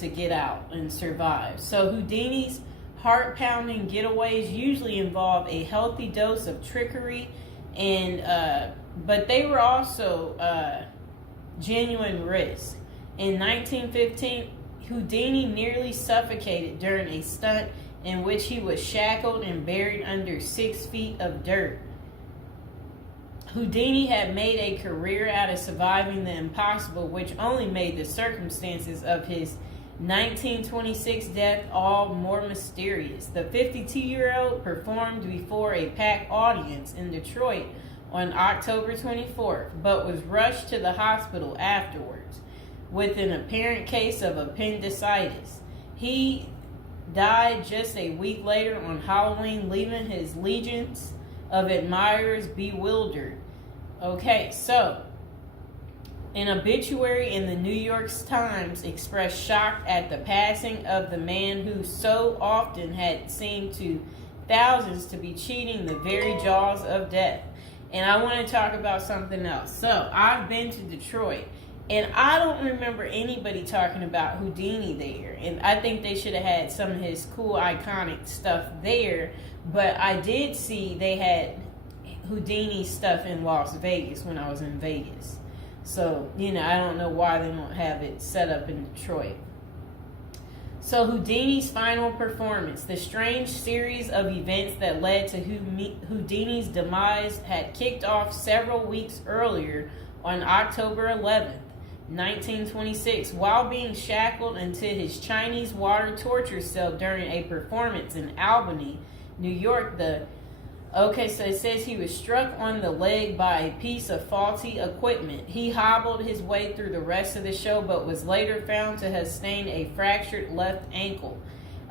to get out and survive. So Houdini's heart-pounding getaways usually involve a healthy dose of trickery, and but they were also genuine risks. In 1915, Houdini nearly suffocated during a stunt in which he was shackled and buried under 6 feet of dirt. Houdini had made a career out of surviving the impossible, which only made the circumstances of his 1926 death all more mysterious. The 52-year-old performed before a packed audience in Detroit on October 24th, but was rushed to the hospital afterwards with an apparent case of appendicitis. He died just a week later on Halloween, leaving his legions of admirers bewildered. Okay, so an obituary in the New York Times expressed shock at the passing of the man who so often had seemed to thousands to be cheating the very jaws of death. And I want to talk about something else. So I've been to Detroit, and I don't remember anybody talking about Houdini there. And I think they should have had some of his cool, iconic stuff there. But I did see they had Houdini stuff in Las Vegas when I was in Vegas. So, I don't know why they don't have it set up in Detroit. So Houdini's final performance, the strange series of events that led to Houdini's demise, had kicked off several weeks earlier on October 11th, 1926, while being shackled into his Chinese water torture cell during a performance in Albany, New York. So it says he was struck on the leg by a piece of faulty equipment. He hobbled his way through the rest of the show, but was later found to have sustained a fractured left ankle.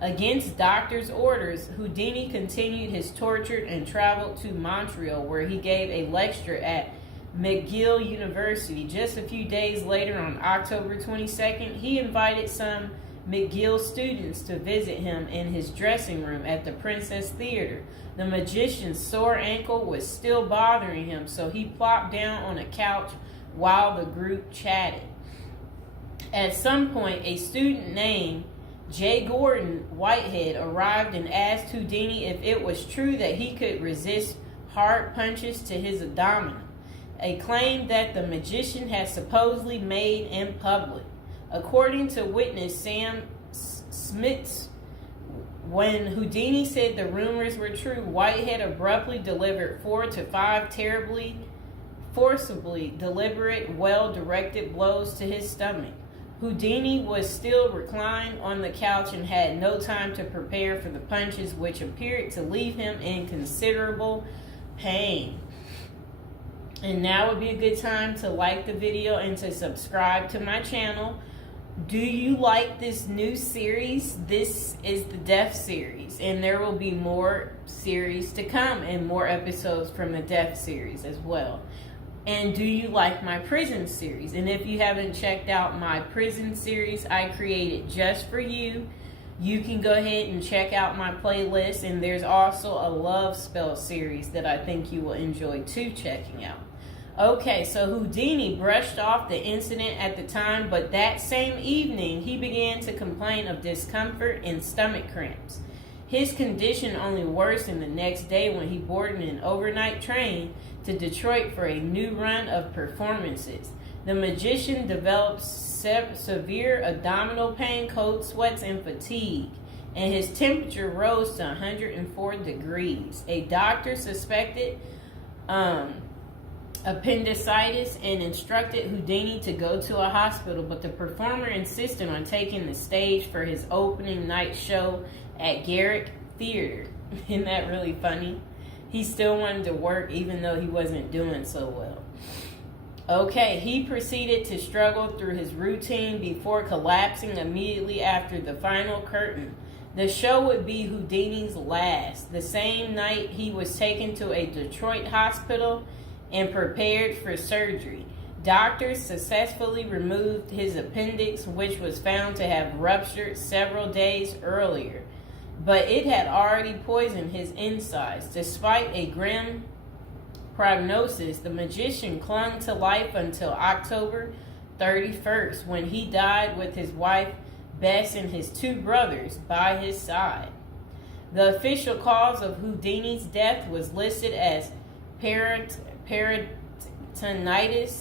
Against doctors' orders, Houdini continued his torture and traveled to Montreal, where he gave a lecture at McGill University. Just a few days later, on October 22nd, he invited some McGill students to visit him in his dressing room at the Princess Theater. The magician's sore ankle was still bothering him, so he plopped down on a couch while the group chatted. At some point, a student named J. Gordon Whitehead arrived and asked Houdini if it was true that he could resist hard punches to his abdomen, a claim that the magician had supposedly made in public. According to witness Sam Smits, when Houdini said the rumors were true, Whitehead abruptly delivered 4 to 5 terribly, forcibly deliberate, well-directed blows to his stomach. Houdini was still reclined on the couch and had no time to prepare for the punches, which appeared to leave him in considerable pain. And now would be a good time to like the video and to subscribe to my channel. Do you like this new series? This is the Death series, and there will be more series to come and more episodes from the Death series as well. And do you like my prison series? And if you haven't checked out my prison series I created just for you, you can go ahead and check out my playlist. And there's also a love spell series that I think you will enjoy too checking out. Okay, so Houdini brushed off the incident at the time, but that same evening, he began to complain of discomfort and stomach cramps. His condition only worsened the next day when he boarded an overnight train to Detroit for a new run of performances. The magician developed severe abdominal pain, cold sweats, and fatigue, and his temperature rose to 104 degrees. A doctor suspected appendicitis and instructed Houdini to go to a hospital, but the performer insisted on taking the stage for his opening night show at Garrick Theater. Isn't that really funny? He still wanted to work even though he wasn't doing so well. Okay, he proceeded to struggle through his routine before collapsing immediately after the final curtain. The show would be Houdini's last. The same night, he was taken to a Detroit hospital and prepared for surgery. Doctors successfully removed his appendix, which was found to have ruptured several days earlier, but it had already poisoned his insides. Despite a grim prognosis, the magician clung to life until October 31st, when he died with his wife Bess and his two brothers by his side. The official cause of Houdini's death was listed as peritonitis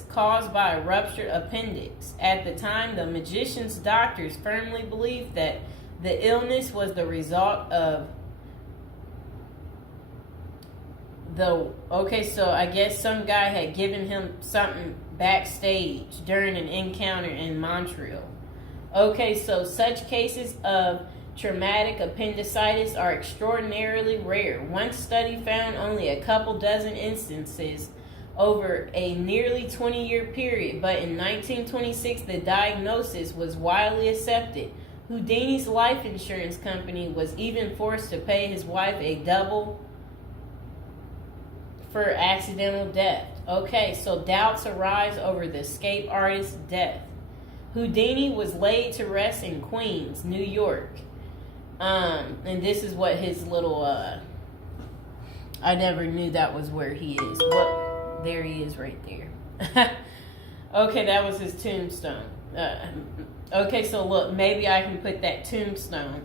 caused by a ruptured appendix. At the time, the magician's doctors firmly believed that the illness was the result of so I guess some guy had given him something backstage during an encounter in Montreal. Okay, so such cases of traumatic appendicitis are extraordinarily rare. One study found only a couple dozen instances over a nearly 20-year period, but in 1926 the diagnosis was widely accepted. Houdini's life insurance company was even forced to pay his wife a double for accidental death. Okay, so doubts arise over the escape artist's death. Houdini was laid to rest in Queens, New York. And this is what his little, I never knew that was where he is. There he is right there. Okay, that was his tombstone. Okay, so look, maybe I can put that tombstone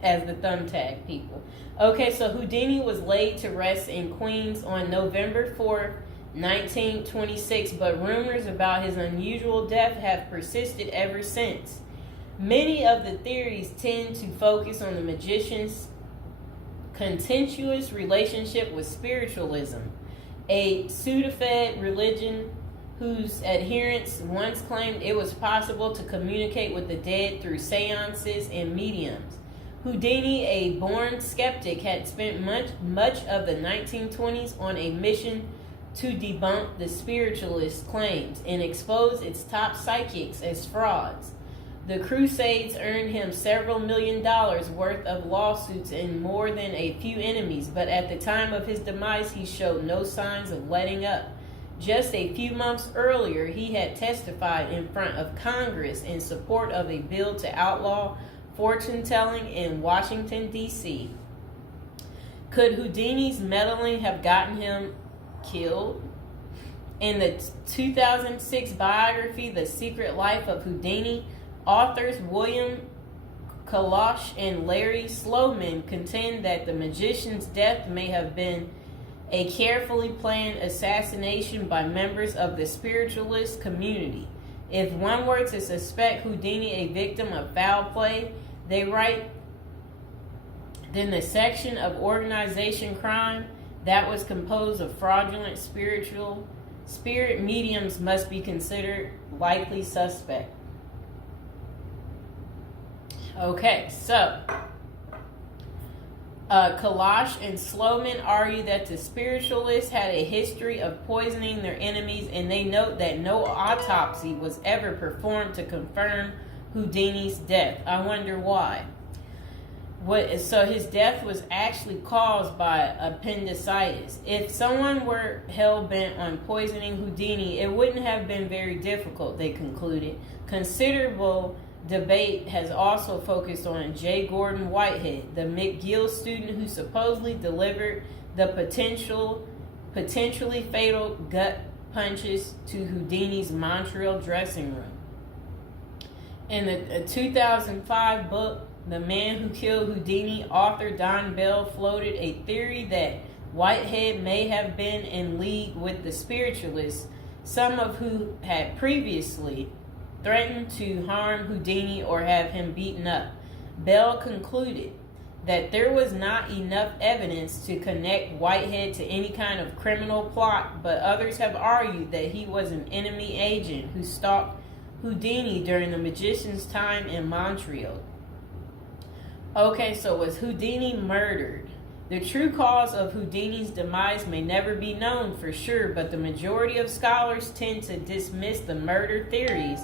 as the thumbtack, people. Okay, so Houdini was laid to rest in Queens on November 4th, 1926, but rumors about his unusual death have persisted ever since. Many of the theories tend to focus on the magician's contentious relationship with spiritualism, a pseudo-fed religion whose adherents once claimed it was possible to communicate with the dead through seances and mediums. Houdini, a born skeptic, had spent much of the 1920s on a mission to debunk the spiritualist claims and expose its top psychics as frauds. The Crusades earned him several $1 million worth of lawsuits and more than a few enemies, but at the time of his demise, he showed no signs of letting up. Just a few months earlier, he had testified in front of Congress in support of a bill to outlaw fortune-telling in Washington, D.C. Could Houdini's meddling have gotten him killed? In the 2006 biography, The Secret Life of Houdini, authors William Kalash and Larry Sloman contend that the magician's death may have been a carefully planned assassination by members of the spiritualist community. If one were to suspect Houdini a victim of foul play, they write, then the section of organization crime that was composed of fraudulent spirit mediums must be considered likely suspect. Okay, so Kalash and Sloman argue that the spiritualists had a history of poisoning their enemies, and they note that no autopsy was ever performed to confirm Houdini's death. I wonder why. So his death was actually caused by appendicitis. If someone were hell-bent on poisoning Houdini, it wouldn't have been very difficult, they concluded. Considerable debate has also focused on J. Gordon Whitehead, the McGill student who supposedly delivered the potentially fatal gut punches to Houdini's Montreal dressing room. In the 2005 book, The Man Who Killed Houdini, author Don Bell floated a theory that Whitehead may have been in league with the spiritualists, some of who had previously threatened to harm Houdini or have him beaten up. Bell concluded that there was not enough evidence to connect Whitehead to any kind of criminal plot, but others have argued that he was an enemy agent who stalked Houdini during the magician's time in Montreal. Okay, so was Houdini murdered? The true cause of Houdini's demise may never be known for sure, but the majority of scholars tend to dismiss the murder theories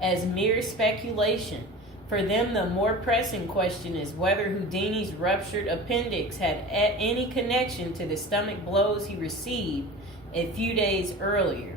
as mere speculation. For them, the more pressing question is whether Houdini's ruptured appendix had any connection to the stomach blows he received a few days earlier.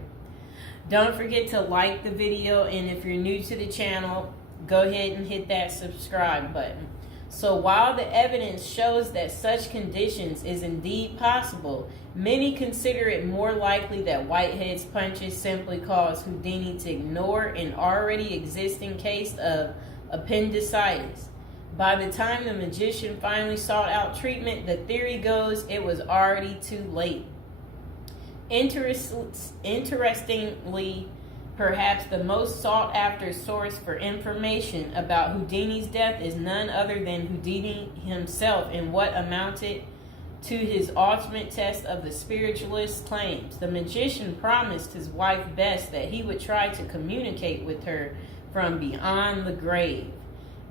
Don't forget to like the video, and if you're new to the channel, go ahead and hit that subscribe button. So while the evidence shows that such conditions is indeed possible, many consider it more likely that Whitehead's punches simply caused Houdini to ignore an already existing case of appendicitis. By the time the magician finally sought out treatment, the theory goes it was already too late. Interestingly, perhaps the most sought after source for information about Houdini's death is none other than Houdini himself in what amounted to his ultimate test of the spiritualist's claims. The magician promised his wife Bess that he would try to communicate with her from beyond the grave.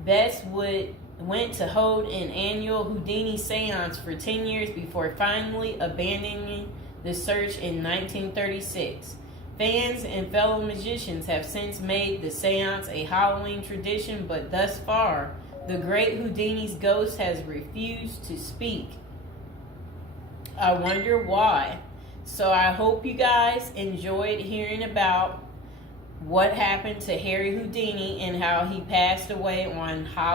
Bess went to hold an annual Houdini seance for 10 years before finally abandoning the search in 1936. Fans and fellow magicians have since made the seance a Halloween tradition, but thus far, the great Houdini's ghost has refused to speak. I wonder why. So I hope you guys enjoyed hearing about what happened to Harry Houdini and how he passed away on Halloween.